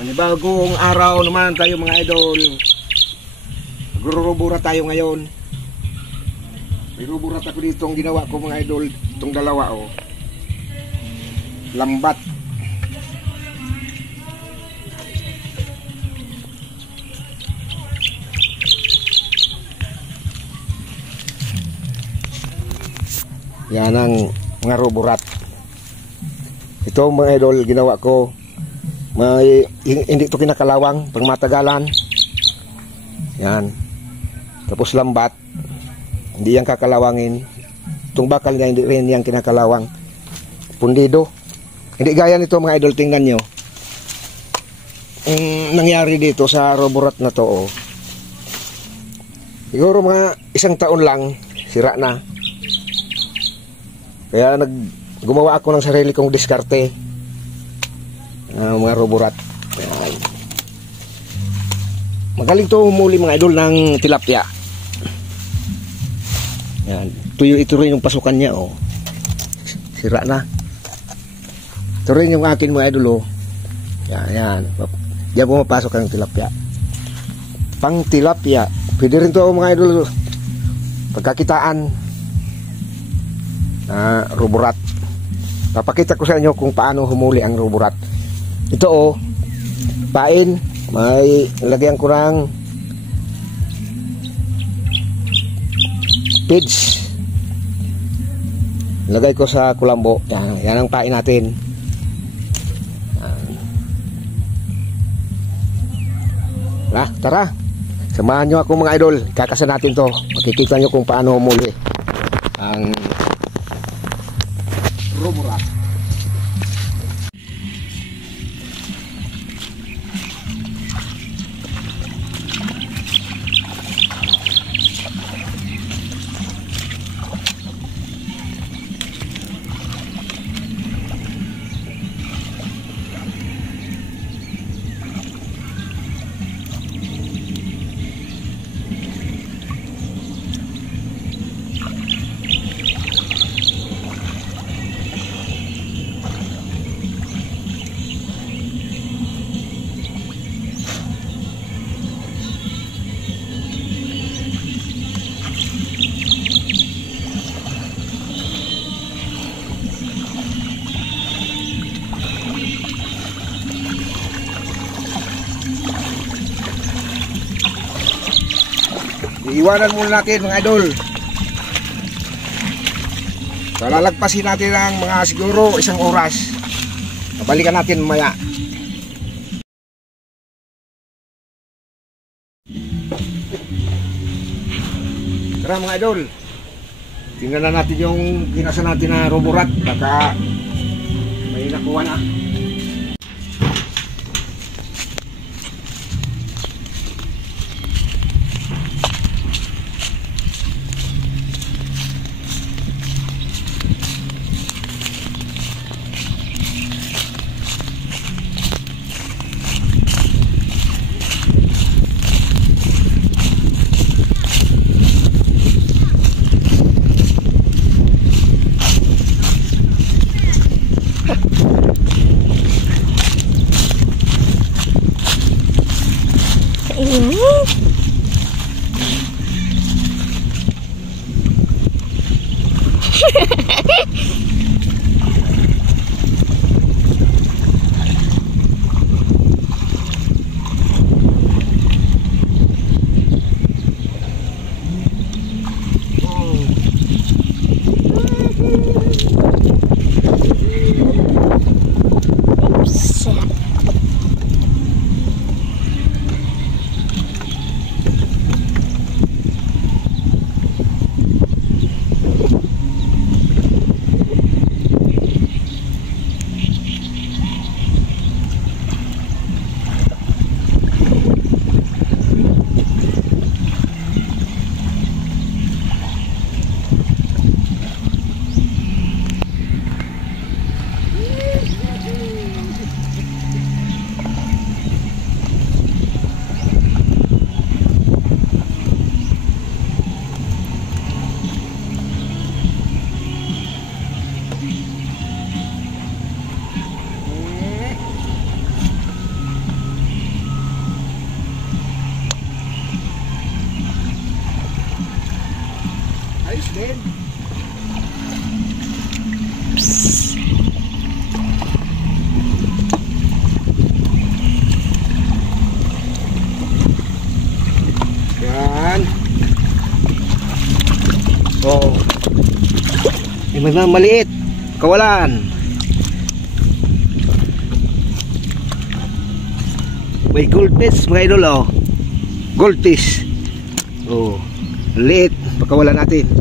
Panibagong araw naman tayo mga idol. Nagrurubura tayo ngayon. May ruburat ako dito ang ginawa ko mga idol. Itong dalawa oh. Lambat. Yan ang mga ruburat. Ito mga idol ginawa ko. Hindi ito kinakalawang pang matagalan. Yan. Tapos lambat. Hindi yan kakalawangin. Itong bakal niya hindi rin yan kinakalawang. Pundido. Hindi gaya nito mga idol, tingnan nyo. Ang nangyari dito sa ruburat na to oh. Siguro mga 1 taon lang sira na. Kaya gumawa ako ng sarili kong diskarte. Mga ruburat. Ayan. Magaling to humuli mga idol ng tilapia. Ayan. Ito rin yung pasukan niya oh. Sira na. Ito rin yung akin mga idol oh. Ayan. Diyan pumapasok ang tilapia. Pang tilapia. Pwede rin to mga idol. Pagkakitaan. Ruburat. Papakita ko sa inyo kung paano humuli ang ruburat. Ito oh, pain, may lagyan ko ng feeds. Lagay ko sa kulambo. Yan ang pain natin. Tara. Samahan nyo ako mga idol. Kakasa natin to. Makikita nyo kung paano humuli ang ruburat. Iwanan muna natin mga idol. So, lalagpasin natin ang mga siguro 1 oras. Balikan natin mamaya. Tara mga idol. Tingnan na natin yung kinasa natin na ruburat. Baka may nakuha na. natin. Yan. Oh. May mga maliit. Kawalan. May goldfish mga idol oh. Goldfish. Oh. Liit. Pagkawalan natin.